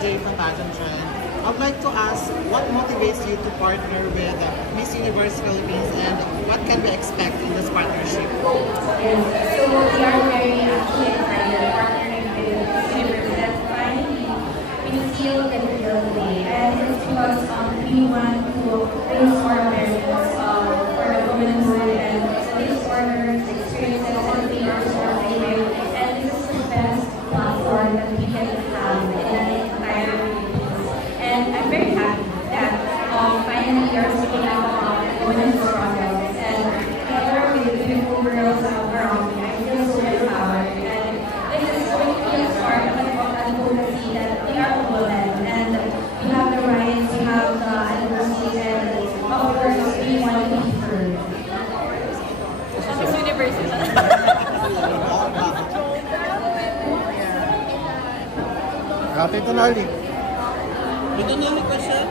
Jay from Pageant Trend. I'd like to ask what motivates you to partner with Miss Universe Philippines and what can we expect in this partnership? Yes, so we are very actually excited partnering with Miss Universe and finally we seal the deal today. And it's because we want to raise more awareness for the womanhood and disorders, experiences, and leaders are favorite. And this is the best platform that we can have in the entire Philippines. And I'm very happy that finally we are speaking about women's struggles and together with beautiful girls around me, I feel so empowered. And this is going to be a start of advocacy that we are a women and we have the rights, we have the advocacy, and of course we want to be heard. Miss Universe. Ate Tonali. Ito na yung question?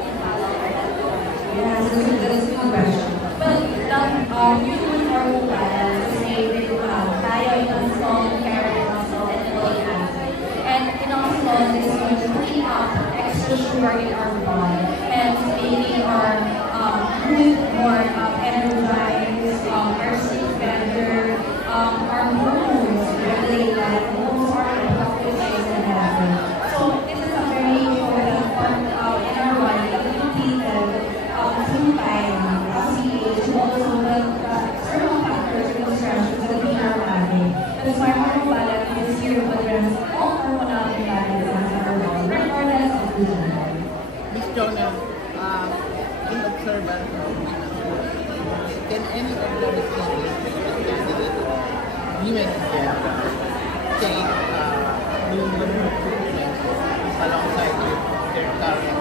Yes, this is a good question. Well, usually hormone balance is made with tayo yung small carrot muscle and folic acid. And in our muscle, this is going to clean up extra sugar in our blood and making our mood more energized, our sleep better, our hormones regulate that, and those are the productive things in heaven. So this is a very important part in our body that we need them through time, as we age, and also the external factors and distractions that we are having. That's why hormone balance is here to address all hormonal imbalances in our body, regardless of the gender. Miss Jonah, in observance of can any of the recipients women get take movement treatment alongside with their current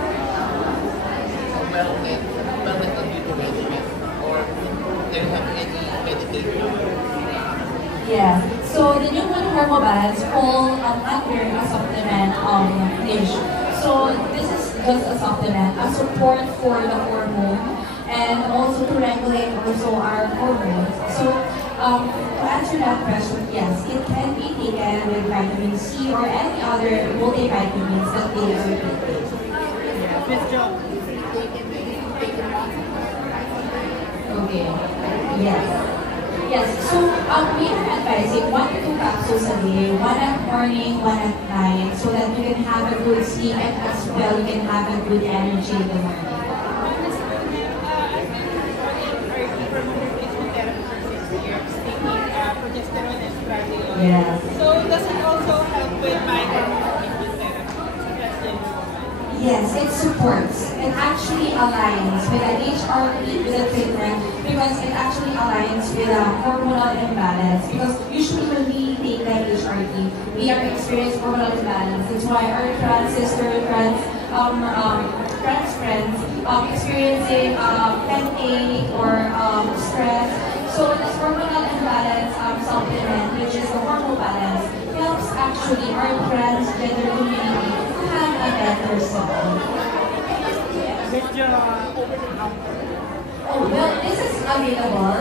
wellness and beauty regimen, or they have any medication? Yes. So the new hormone balance fall under a supplement niche. So this is just a supplement, a support for the hormone, and also to regulate also our hormones. So to answer that question, yes, it can be taken with vitamin C or any other multivitamins that they are taking. Miss Jo, Okay. Yes. Yes. So we are advising 1 to 2 capsules a day, one at morning, one at night, so that you can have a good sleep and as well you can have a good energy in the morning. Yes. So does it also help with my hormone treatment therapy? Yes, it supports. It actually aligns with the HRT, with the treatment, because it actually aligns with the hormonal imbalance. Because usually when we take the HRT, we are experiencing hormonal imbalance. That's why our trans sister, trans friends experiencing panic or stress. So this hormonal imbalance supplement, which is the hormone balance, helps actually our transgender community to have a better self. Oh, well, this is available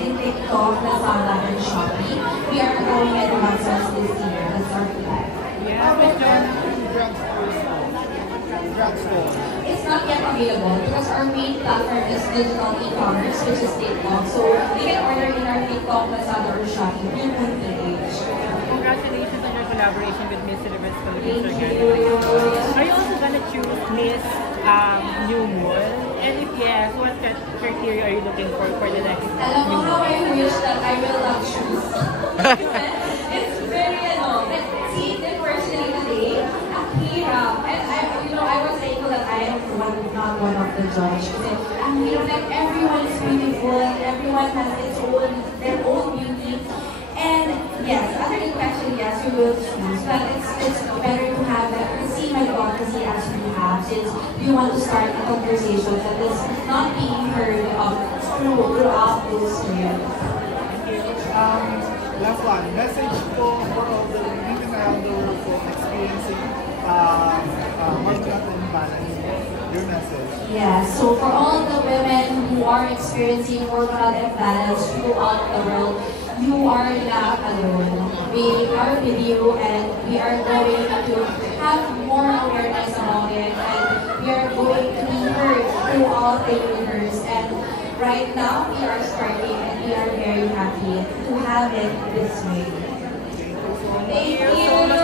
in TikTok, Lazada, and Shopee. We are going at Maxos this year. That's our plan. It's not yet available because our main platform is digital e-commerce, which is TikTok. So you can order in our TikTok, Lazada, or Shopee. Your own page. Congratulations on your collaboration with Miss Universe Philippines. Thank you. Are you also gonna choose Miss New Moon? And if yes, what criteria are you looking for the next Alam mo how I wish that I will not choose. It's very, but see, the personally today, Akira, and I was thankful that I am not one of the judge. Kasi Akira, like everyone is beautiful, everyone has their own beauty. And yes, answer the question, yes, you will choose. But it's better to have that, to see my advocacy as we have, since we want to start a conversation that is not being heard throughout this year. Last one, message for all the women around the world for experiencing hormonal imbalance. Your message. Yeah, so for all the women who are experiencing hormonal imbalance throughout the world, you are not alone. We are with you and we are going to have more awareness of the universe. And right now, we are starting and we are very happy to have it this way. Thank you.